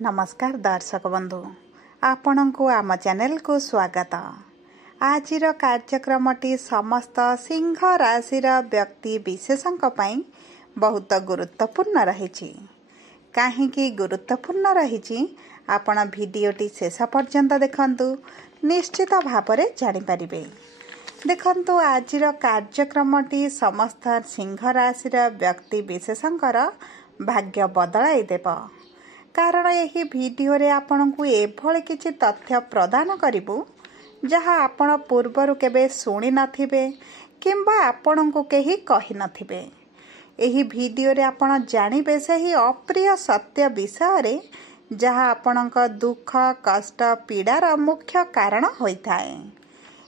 नमस्कार दर्शक बंधु आपण को आम चैनल को स्वागत। आजिर कार्यक्रमटी समस्त सिंह राशि व्यक्ति विशेषों बहुत गुरुत्वपूर्ण रही। कहीं गुरुत्वपूर्ण रही आपण भिडटी शेष पर्यंत देखंतु निश्चित भाव में जानीपारे। देखंतु आजिर कार्यक्रमटी समस्त सिंह राशि व्यक्ति विशेषंकर भाग्य बदलाई देव। कारण यही वीडियो रे आपण को एभली किछि तथ्य प्रदान करिबु जहाँ आपण पूर्वरु केबे सुनी नथिबे किंबा आपण को केही कहि नथिबे। एही वीडियो रे आपण जानिबे सही अप्रिय सत्य विषय रे जहाँ आपणक दुख कष्ट पीड़ार मुख्य कारण होइथाए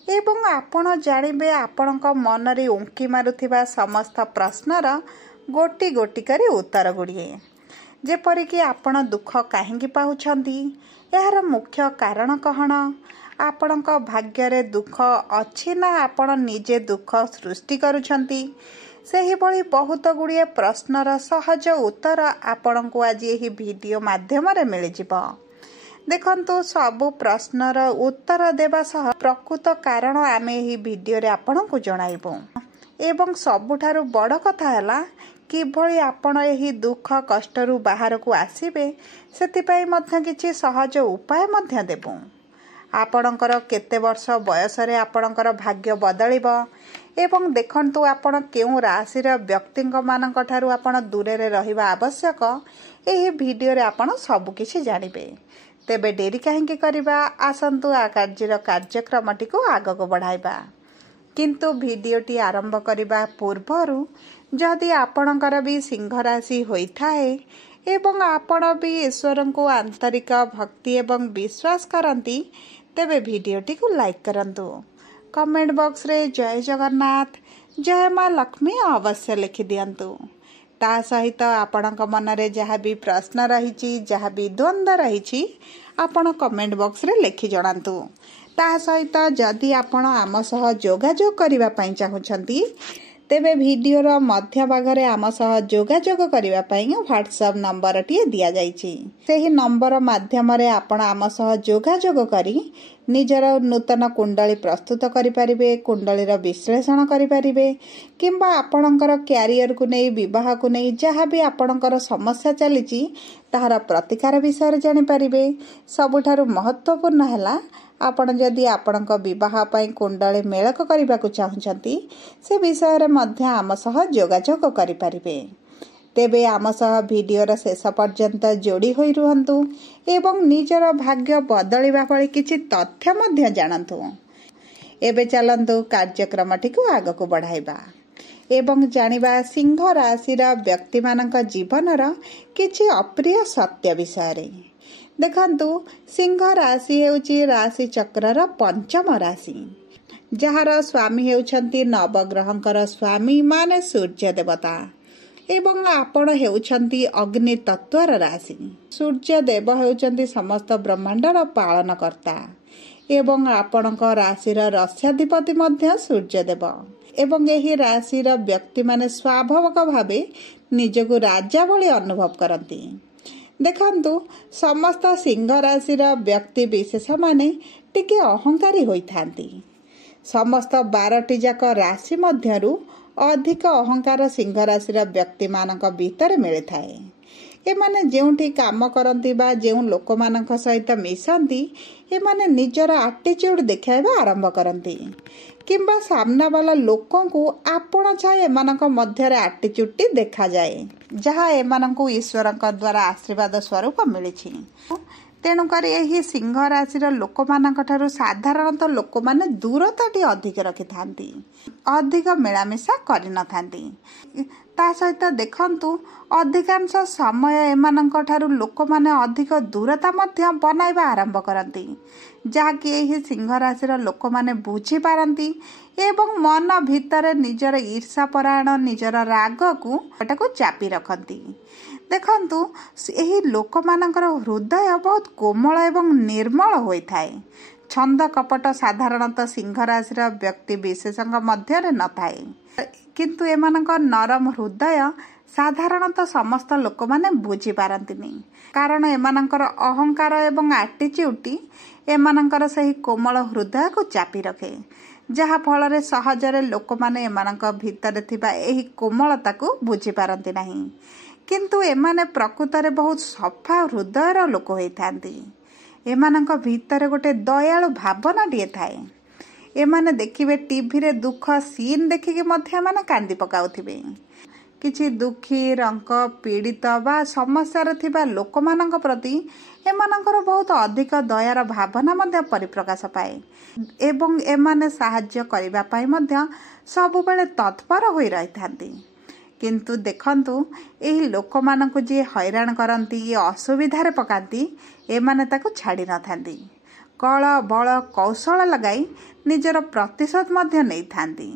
एवं आपण जानिबे आपणक मन रे उंकी मारुथिबा समस्त प्रश्नर गोटी गोटी करी उत्तर गुड़िए। जेपरिक आपण दुख कहीं पाउछंती, यार मुख्य कारण कहण, आपणक भाग्य रे दुख अछि ना आपण निजे दुख सृष्टि करुछंती, सेही भली बहुत गुड़िए प्रश्नर सहज उत्तर आपण को आज यही वीडियो माध्यम रे मिल जिवो। देखंतु सबु प्रश्नर उत्तर देबा सह प्रकृत कारण आमे यही वीडियो रे आपण को जणाइबो एवं सबुठारु बड़ कथा हला किभली आपण यही दुख कष्टरू बाहर को आसीबे सेतिपई मध्य किछि सहज उपाय मध्य देबो। आपणकर केते वर्ष बयस रे आपणकर भाग्य बदलिबो एवं देखंतु आपण केउ राशि रा व्यक्तिंक मानक ठारू आपण दूरे रे रहिबा आवश्यक एही वीडियो रे आपण सब किछि जानिबे। तेबे डेरी काहेकि करिबा, आसंतु आ कार्यक्रमटी को आगको बढ़ाइबा। किंतु वीडियोटी आरंभ करिबा पूर्वरु जदि आपणकर भी सिंह राशि होइथाए एवं आपण भी ईश्वर को आंतरिक भक्ति एवं विश्वास करती तेबे वीडियोटी को लाइक करंतु। कमेंट बॉक्स रे जय जगन्नाथ जय माँ लक्ष्मी अवश्य लिखि दियंतु। ता सहित आपणक मन रे जहाँ भी प्रश्न रही जहाँ भी द्वंद्व रही आपण कमेंट बॉक्स रे लिखि जणांतु। ता सहित जदि आपण आम सह जोगाजोग करिबा पई चाहुछंती तेबे वीडियोर मध्य भागरे आम सह जोगाजोग करिबा पई व्हाट्सएप नंबर टी दिया जाइछि। सेही नंबर माध्यम रे आपण आम सह जोगाजोग करी निजर नूतन कुंडली प्रस्तुत करि परिबे, कुंडलीर विश्लेषण करि परिबे किंबा आपणकर कैरियर को नै विवाह को नै जहाँ भी आपणकर समस्या चलीछि ताहार प्रतिकार विषय जानि परिबे। सबुठारु महत्वपूर्ण हला आपण जदि आपणक विवाह पई कुंडली मेलक करिबाकु चाहुछंती से विषय रे मध्य आम सह जोगाजोग करि परिबे। तेबे आम सह वीडियोर शेष पर्यंत जोड़ी होई रुहंतु एवं निजर भाग्य बदलिबा भली किछि तथ्य मध्य जानंतु। एबे चलंतु कार्यक्रमटी को आगको बढ़ाइबा एवं जानिबा सिंह राशि व्यक्ति मानक जीवनर किछि अप्रिय सत्य विषय रे। देखंतु सिंह राशि हेउची राशि चक्रर पंचम राशि जहार स्वामी हेउछंती नवग्रहंकर स्वामी माने सूर्य देवता एवं आपण हेउछंती अग्नि तत्वर राशि। सूर्य देव हेउछंती समस्त ब्रह्मांडर पालनकर्ता एवं आपणक राशिर रस्याधिपति मध्य सूर्य देव एवं एही राशिर व्यक्ति माने स्वाभाविक भावे निजको राजा भली अनुभव करती। देखंतु समस्त सिंह राशि व्यक्ति विशेष माने टिके अहंकारी होइथांती। समस्त 12टी जाक राशि मध्यरु अधिक अहंकार सिंह राशि व्यक्ति मानक भीतर मिले थाए। एमाने जेउठी काम करंती बा जेउ लोक मानक सहित मिसंती एमाने निजर एटीट्यूड देखाइबा आरंभ करंती किंबा सामना वाला लोकों को आपण चाहे एमानक मध्य एटीट्यूड टी देखा जाए जहाँ एमानक ईश्वर द्वारा आशीर्वाद स्वरूप मिली। तेणुकर यही सिंह राशि लोक मानक ठारू साधारणतः लोक माने दूरता टी अधिक रखि थांती, अधिक मिलामिशा करि न थांती। ता सहित देखंतु अधिकांश समय एमानक ठारू लोक माने अधिक दूरता मध्य बनाइबा आरंभ करती जहाँकि यही सिंह राशि लोक माने बुझी पारती एवं मन भितर निजर ईर्षापरायण निजर राग को चापी रखती। देखंतु यही लोक मानकर हृदय बहुत कोमल एवं निर्मल होइथाए। छंद कपट साधारणतः सिंह राशि व्यक्ति विशेषଙ୍କ ମଧ୍ୟରେ न थाए किंतु एमानक नरम हृदय ସାଧାରଣତଃ ସମସ୍ତ ଲୋକମାନେ ବୁଝିପାରନ୍ତିନି, କାରଣ ଏମାନଙ୍କର ଅହଙ୍କାର ଏବଂ ଆଟିଚ୍ୟୁଡଟି ଏମାନଙ୍କର ସେହି କୋମଳ ହୃଦୟକୁ ଚାପି ରଖେ, ଯାହା ଫଳରେ ସହଜରେ ଲୋକମାନେ ଏମାନଙ୍କ ଭିତରେ ଥିବା ଏହି କୋମଳତାକୁ ବୁଝିପାରନ୍ତି ନାହିଁ। କିନ୍ତୁ ଏମାନେ ପ୍ରକୃତରେ ବହୁତ ସଫା ହୃଦୟର ଲୋକ ହୋଇଥାନ୍ତି। ଏମାନଙ୍କ ଭିତରେ ଗୋଟେ ଦୟାଳୁ ଭାବନାଟିଏ ଥାଏ। ଏମାନେ ଦେଖିବେ ଟିଭିରେ ଦୁଃଖ ସିନ୍ ଦେଖିକି ମଧ୍ୟ ଏମାନେ କାନ୍ଦି ପକାଉଥିବେ। କିଛି ଦୁଃଖୀ, ରଙ୍କ, ପୀଡ଼ିତ ବା ସମସ୍ୟାରେ ଥିବା ଲୋକମାନଙ୍କ ପ୍ରତି ଏମାନଙ୍କର ବହୁତ ଅଧିକ ଦୟାର ଭାବନା ମଧ୍ୟ ପରିପ୍ରକାଶ ପାଏ ଏବଂ ଏମାନେ ସାହାଯ୍ୟ କରିବା ପାଇଁ ମଧ୍ୟ ସବୁବେଳେ ତତ୍ପର ହୋଇ ରହିଥାନ୍ତି। କିନ୍ତୁ ଦେଖନ୍ତୁ, ଏହି ଲୋକମାନଙ୍କୁ ଯିଏ ହଇରାଣ କରନ୍ତି, ଅସୁବିଧାରେ ପକାନ୍ତି, ଏମାନେ ତାକୁ ଛାଡ଼ି ନଥାନ୍ତି। କଳ ବଳ କୌଶଳ ଲଗାଇ ନିଜର ପ୍ରତିଶୋଧ ମଧ୍ୟ ନେଇଥାନ୍ତି।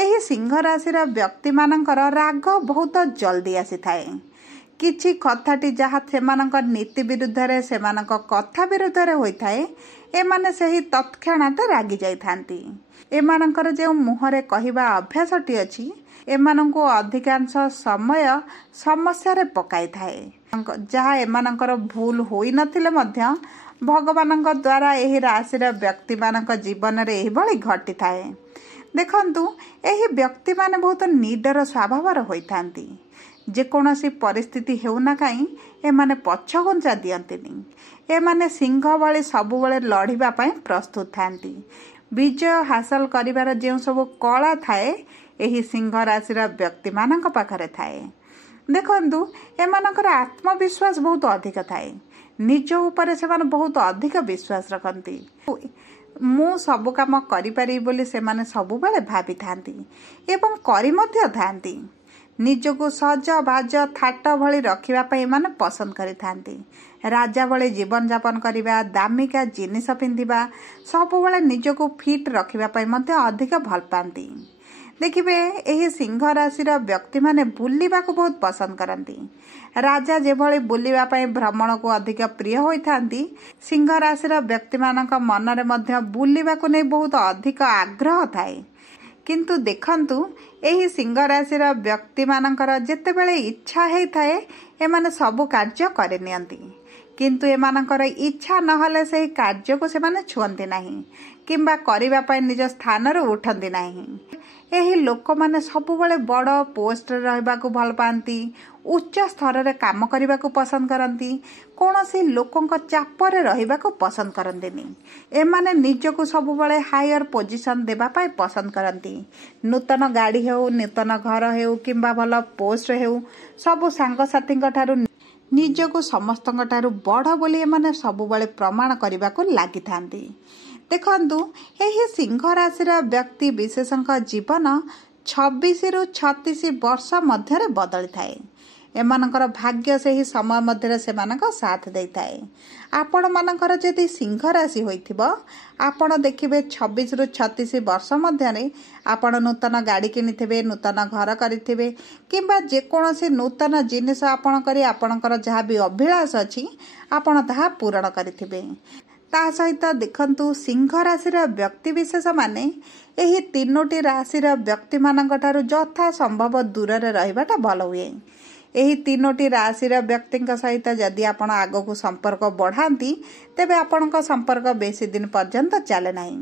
ଏହି ସିଂହ ରାଶିର ବ୍ୟକ୍ତିମାନଙ୍କର ରାଗ ବହୁତ ଜଲ୍ଦି ଆସିଥାଏ। କିଛି କଥାଟି ଯାହା ସେମାନଙ୍କ ନୀତି ବିରୁଦ୍ଧରେ, ସେମାନଙ୍କ କଥା ବିରୁଦ୍ଧରେ ହୋଇଥାଏ, ଏମାନେ ସେହି ତତ୍କ୍ଷଣାତ ରାଗି ଯାଇଥାନ୍ତି। ଏମାନଙ୍କର ଯେଉଁ ମୁହଁରେ କହିବା ଅଭ୍ୟାସଟି ଅଛି, ଏମାନଙ୍କୁ ଅଧିକାଂଶ ସମୟ ସମସ୍ୟାରେ ପକାଇଥାଏ, ଯାହା ଏମାନଙ୍କର ଭୁଲ ହୋଇନଥିଲେ ମଧ୍ୟ ଭଗବାନଙ୍କ ଦ୍ୱାରା ଏହି ରାଶିର ବ୍ୟକ୍ତିମାନଙ୍କ ଜୀବନରେ ଏହିଭଳି ଘଟିଥାଏ। ଦେଖନ୍ତୁ, ଏହି ବ୍ୟକ୍ତିମାନେ ବହୁତ ନିଡର ସ୍ୱଭାବର ହୋଇଥାନ୍ତି। ଯେକୌଣସି ପରିସ୍ଥିତି ହେଉନା କାହିଁ ଏମାନେ ପଛଘୁଞ୍ଚା ଦିଅନ୍ତିନି। ଏମାନେ ସିଂହ ଭଳି ସବୁବେଳେ ଲଢ଼ିବା ପାଇଁ ପ୍ରସ୍ତୁତ ଥାନ୍ତି। ବିଜୟ ହାସଲ କରିବାର ଯେଉଁ ସବୁ କଳା ଥାଏ, ଏହି ସିଂହ ରାଶିର ବ୍ୟକ୍ତିମାନଙ୍କ ପାଖରେ ଥାଏ। ଦେଖନ୍ତୁ, ଏମାନଙ୍କର ଆତ୍ମବିଶ୍ୱାସ ବହୁତ ଅଧିକ ଥାଏ। ନିଜ ଉପରେ ସେମାନେ ବହୁତ ଅଧିକ ବିଶ୍ୱାସ ରଖନ୍ତି। ମୁଁ ସବୁ କାମ କରିପାରିବି ବୋଲି ସେମାନେ ସବୁବେଳେ ଭାବିଥାନ୍ତି ଏବଂ କରି ମଧ୍ୟ ଥାନ୍ତି। ନିଜକୁ ସଜ ବାଜ ଥାଟ ଭଳି ରଖିବା ପାଇଁ ଏମାନେ ପସନ୍ଦ କରିଥାନ୍ତି। ରାଜା ଭଳି ଜୀବନଯାପନ କରିବା, ଦାମିକା ଜିନିଷ ପିନ୍ଧିବା, ସବୁବେଳେ ନିଜକୁ ଫିଟ୍ ରଖିବା ପାଇଁ ମଧ୍ୟ ଅଧିକ ଭଲ ପାଆନ୍ତି। ଦେଖିବେ, ଏହି ସିଂହ ରାଶିର ବ୍ୟକ୍ତିମାନେ ବୁଲିବାକୁ ବହୁତ ପସନ୍ଦ କରନ୍ତି। ରାଜା ଯେଭଳି ବୁଲିବା ପାଇଁ ଭ୍ରମଣକୁ ଅଧିକ ପ୍ରିୟ ହୋଇଥାନ୍ତି, ସିଂହ ରାଶିର ବ୍ୟକ୍ତିମାନଙ୍କ ମନରେ ମଧ୍ୟ ବୁଲିବାକୁ ନେଇ ବହୁତ ଅଧିକ ଆଗ୍ରହ ଥାଏ। କିନ୍ତୁ ଦେଖନ୍ତୁ, ଏହି ସିଂହ ରାଶିର ବ୍ୟକ୍ତିମାନଙ୍କର ଯେତେବେଳେ ଇଚ୍ଛା ହେଇଥାଏ, ଏମାନେ ସବୁ କାର୍ଯ୍ୟ କରିନିଅନ୍ତି। କିନ୍ତୁ ଏମାନଙ୍କର ଇଚ୍ଛା ନହେଲେ ସେହି କାର୍ଯ୍ୟକୁ ସେମାନେ ଛୁଅନ୍ତି ନାହିଁ କିମ୍ବା କରିବା ପାଇଁ ନିଜ ସ୍ଥାନରୁ ଉଠନ୍ତି ନାହିଁ। ଏହି ଲୋକମାନେ ସବୁବେଳେ ବଡ଼ ପୋଷ୍ଟରେ ରହିବାକୁ ଭଲ ପାଆନ୍ତି, ଉଚ୍ଚ ସ୍ତରରେ କାମ କରିବାକୁ ପସନ୍ଦ କରନ୍ତି, କୌଣସି ଲୋକଙ୍କ ଚାପରେ ରହିବାକୁ ପସନ୍ଦ କରନ୍ତିନି। ଏମାନେ ନିଜକୁ ସବୁବେଳେ ହାୟର ପୋଜିସନ୍ ଦେବା ପାଇଁ ପସନ୍ଦ କରନ୍ତି। ନୂତନ ଗାଡ଼ି ହେଉ, ନୂତନ ଘର ହେଉ କିମ୍ବା ଭଲ ପୋଷ୍ଟ ହେଉ, ସବୁ ସାଙ୍ଗସାଥୀଙ୍କ ଠାରୁ ନିଜକୁ ସମସ୍ତଙ୍କ ଠାରୁ ବଡ଼ ବୋଲି ଏମାନେ ସବୁବେଳେ ପ୍ରମାଣ କରିବାକୁ ଲାଗିଥାନ୍ତି। ଦେଖନ୍ତୁ, ଏହି ସିଂହ ରାଶିର ବ୍ୟକ୍ତି ବିଶେଷଙ୍କ ଜୀବନ 26ରୁ 36 ବର୍ଷ ମଧ୍ୟରେ ବଦଳିଥାଏ। ଏମାନଙ୍କର ଭାଗ୍ୟ ସେହି ସମୟ ମଧ୍ୟରେ ସେମାନଙ୍କ ସାଥ ଦେଇଥାଏ। ଆପଣମାନଙ୍କର ଯଦି ସିଂହ ରାଶି ହୋଇଥିବ, ଆପଣ ଦେଖିବେ 26ରୁ 36 ବର୍ଷ ମଧ୍ୟରେ ଆପଣ ନୂତନ ଗାଡ଼ି କିଣିଥିବେ, ନୂତନ ଘର କରିଥିବେ କିମ୍ବା ଯେକୌଣସି ନୂତନ ଜିନିଷ ଆପଣ କରି ଆପଣଙ୍କର ଯାହା ବି ଅଭିଳାଷ ଅଛି, ଆପଣ ତାହା ପୂରଣ କରିଥିବେ। ତା ସହିତ ଦେଖନ୍ତୁ, ସିଂହ ରାଶିର ବ୍ୟକ୍ତିବିଶେଷମାନେ ଏହି 3ଟି ରାଶିର ବ୍ୟକ୍ତିମାନଙ୍କ ଠାରୁ ଯଥା ସମ୍ଭବ ଦୂରରେ ରହିବାଟା ଭଲ ହୁଏ। ଏହି 3ଟି ରାଶିର ବ୍ୟକ୍ତିଙ୍କ ସହିତ ଯଦି ଆପଣ ଆଗକୁ ସମ୍ପର୍କ ବଢ଼ାନ୍ତି, ତେବେ ଆପଣଙ୍କ ସମ୍ପର୍କ ବେଶୀ ଦିନ ପର୍ଯ୍ୟନ୍ତ ଚାଲେ ନାହିଁ।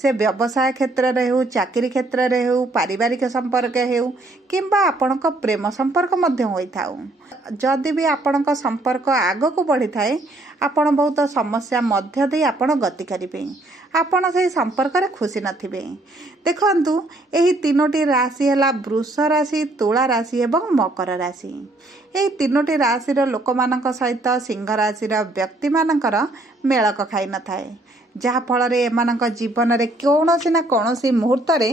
ସେ ବ୍ୟବସାୟ କ୍ଷେତ୍ରରେ ହେଉ, ଚାକିରି କ୍ଷେତ୍ରରେ ହେଉ, ପାରିବାରିକ ସମ୍ପର୍କ ହେଉ କିମ୍ବା ଆପଣଙ୍କ ପ୍ରେମ ସମ୍ପର୍କ ମଧ୍ୟ ହୋଇଥାଉ। ଯଦି ବି ଆପଣଙ୍କ ସମ୍ପର୍କ ଆଗକୁ ବଢ଼ିଥାଏ, ଆପଣ ବହୁତ ସମସ୍ୟା ମଧ୍ୟ ଦେଇ ଆପଣ ଗତି କରିବେ। ଆପଣ ସେହି ସମ୍ପର୍କରେ ଖୁସି ନଥିବେ। ଦେଖନ୍ତୁ, ଏହି 3ଟି ରାଶି ହେଲା ବୃଷ ରାଶି, ତୁଳା ରାଶି ଏବଂ ମକର ରାଶି। ଏହି 3ଟି ରାଶିର ଲୋକମାନଙ୍କ ସହିତ ସିଂହ ରାଶିର ବ୍ୟକ୍ତିମାନଙ୍କର ମେଳକ ଖାଇନଥାଏ, ଯାହାଫଳରେ ଏମାନଙ୍କ ଜୀବନରେ କୌଣସି ନା କୌଣସି ମୁହୂର୍ତ୍ତରେ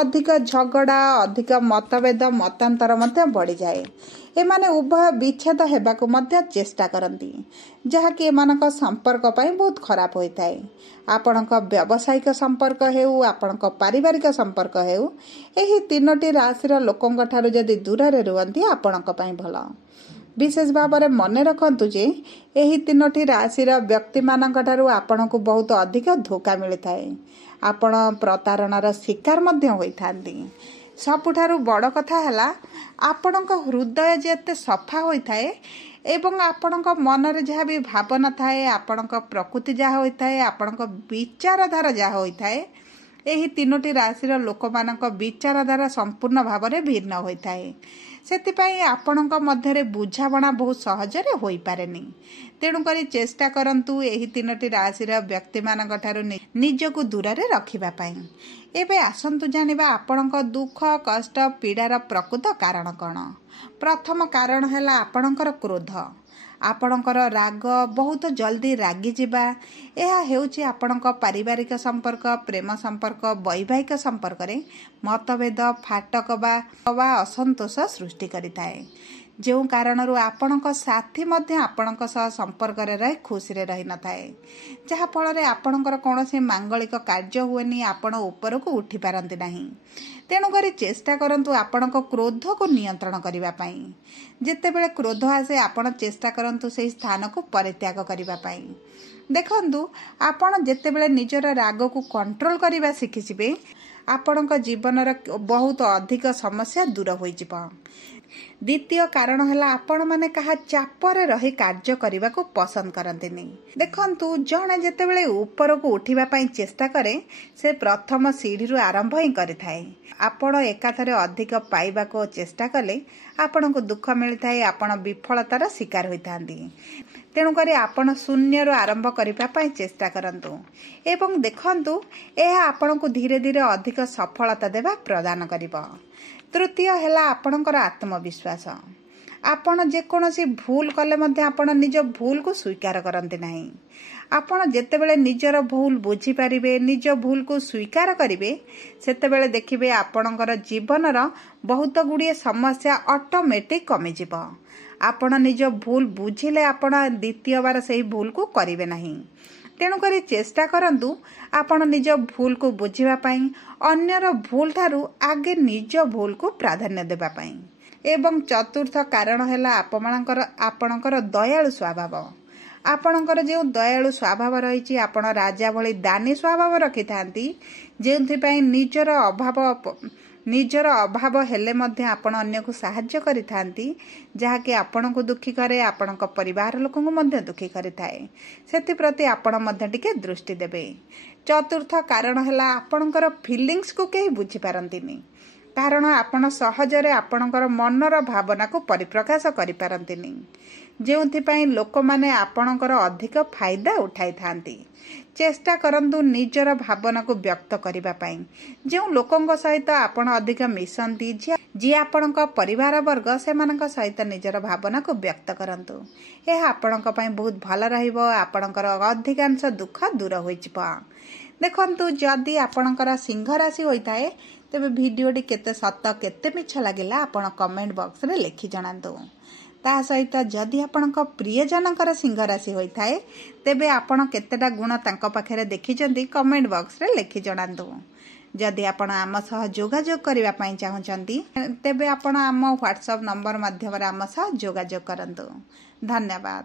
ଅଧିକ ଝଗଡ଼ା, ଅଧିକ ମତଭେଦ, ମତାନ୍ତର ମଧ୍ୟ ବଢ଼ିଯାଏ। ଏମାନେ ଉଭୟ ବିଚ୍ଛେଦ ହେବାକୁ ମଧ୍ୟ ଚେଷ୍ଟା କରନ୍ତି, ଯାହାକି ଏମାନଙ୍କ ସମ୍ପର୍କ ପାଇଁ ବହୁତ ଖରାପ ହୋଇଥାଏ। ଆପଣଙ୍କ ବ୍ୟବସାୟିକ ସମ୍ପର୍କ ହେଉ, ଆପଣଙ୍କ ପାରିବାରିକ ସମ୍ପର୍କ ହେଉ, ଏହି 3ଟି ରାଶିର ଲୋକଙ୍କ ଠାରୁ ଯଦି ଦୂରରେ ରୁହନ୍ତି, ଆପଣଙ୍କ ପାଇଁ ଭଲ। ବିଶେଷ ଭାବରେ ମନେ ରଖନ୍ତୁ ଯେ ଏହି 3ଟି ରାଶିର ବ୍ୟକ୍ତିମାନଙ୍କ ଠାରୁ ଆପଣଙ୍କୁ ବହୁତ ଅଧିକ ଧୋକା ମିଳିଥାଏ। ଆପଣ ପ୍ରତାରଣାର ଶିକାର ମଧ୍ୟ ହୋଇଥାନ୍ତି। सबुठारु बड़ कथा है आपणक हृदय जेते सफा होता है एवं आपणक मनरे जहाँ भी भावना थाए आपणक प्रकृति जहाँ होता है आपणक विचारधारा जहाँ होता है यही तीनोटी राशि लोक मानक विचारधारा संपूर्ण भाव में भिन्न होता है सेतिपाई आपणक मध्यरे बुझाबणा बहुत सहजरे होई पारेनी तेणुकरी चेष्टा करंतु एही तीनोटी राशिर व्यक्ति मानक ठारू निजको दूररे रखिबा पाई। एबे आसंतु जानिबा आपणक दुख कष्ट पीड़ार प्रकृत कारण कौन। प्रथम कारण है आपणकर क्रोध आपणकर राग बहुत जल्दी रागी जिबा यह हेउची आपणक पारिवारिक संपर्क प्रेम संपर्क वैवाहिक संपर्क रे मतभेद फाटक बा असंतोष सृष्टि करिताए जो कारणरू आपणक साथी मध्य आपणक सह संपर्क रे रही खुशी रे रही नथाए जहा फल रे आपणकर कोनोसी मांगलिक कार्य हुएनी आपण ऊपर को उठी पारंती नाही तेणुकरी चेष्टा करंतु आपणक क्रोध को नियंत्रण करिबा पई जेतेबेले क्रोध आसे आपण चेष्टा करंतु से स्थान को परित्याग करिबा पई देखंतु आपण जेतेबेले निजर राग को कंट्रोल करिबा शिखिजिबे आपणक जीवनर बहुत अधिक समस्या दूर होई जिबा। द्वितीय कारण है आपण माने कहा चापरे रही कार्य करने को पसंद करते देखंतु जड़े जितेबले ऊपर को उठा चेष्टा करे से प्रथम सीढ़ी आरंभ ही करें आपण एकाथरे अधिक पाइबा को चेष्टा कले आपण को दुख मिलता है आपण विफलतार शिकार होता तेणुक आपण शून्य आरंभ करने चेष्टा करंतु एवं देखंतु यह आपण को धीरे धीरे अधिक सफलता देवा प्रदान करिबो। तृतीय है आपणकर आत्मविश्वास आपण जेकोसी भूल कले मध्य आपण निज भूल को स्वीकार करते नहीं आपण जेतेबेले निजर भूल बुझी पारिबे निज भूल को स्वीकार करिवे सेतेबेले देखिबे आपणकर जीवनर बहुत गुड़िए समस्या ऑटोमेटिक कमी जिवो। आपण निज भूल बुझिले आपण द्वितीय बार सही भूल को करिवे नहीं तेणुकरी चेष्टा करंतु आपण निज भूल को बुझिबा पई अन्यर भूल ठारू आगे निज भूल को प्राधान्य देबा पई। एवं चतुर्थ कारण है आपणकर दयालु स्वभाव आपणकर जो दयालु स्वभाव रही आपण राजा भली दानी स्वभाव रखि थांती जेउथि निजर अभाव हेले मध्य आपण अन्य को सहाय्य करि थांती जहाँकि आपण को दुखी करे आपणक परिवार लोक मध्य दुखी करि थाए सेति प्रति आपण मध्य टिके दृष्टि देबे। चतुर्थ कारण है आपणकर फीलिंग्स को केही बुझी पारंतिनी कारण आपण सहजरे आपणकर मनर भावना को परिप्रकाश करि पारंतिनी जेउथि लोक माने आपणकर अधिक फायदा उठाई थांती। चेष्टा करंतु निजर भावना को व्यक्त करिबा पई जो लोकंक सहित आपण अधिक मिसंती जी आपणक परिवार वर्ग सेमानक सहित निजर भावना को व्यक्त करंतु यह आपणक पई बहुत भल रहिबो आपणकर अधिकांश दुख दूर होई जिवो। देखंतु जदि आपणकर सिंह राशि होइताए तेबे भिडियोटी केते सत केते मिछ लागिला आपण कमेंट बॉक्स रे लिखि जणांतु। ता सहित जदि आपणक प्रियजनकर सिंह राशि होता है तेबे आपण केतेटा गुण तांको पाखरे देखिचंती कमेंट बॉक्स रे लिखि जणांतु। जदि आपण आम सह जोगाजोग करिबा पई चाहुचंती तेबे आपण आम व्हाट्सएप नंबर माध्यम रे आम सह जोगाजोग करंतु। धन्यवाद।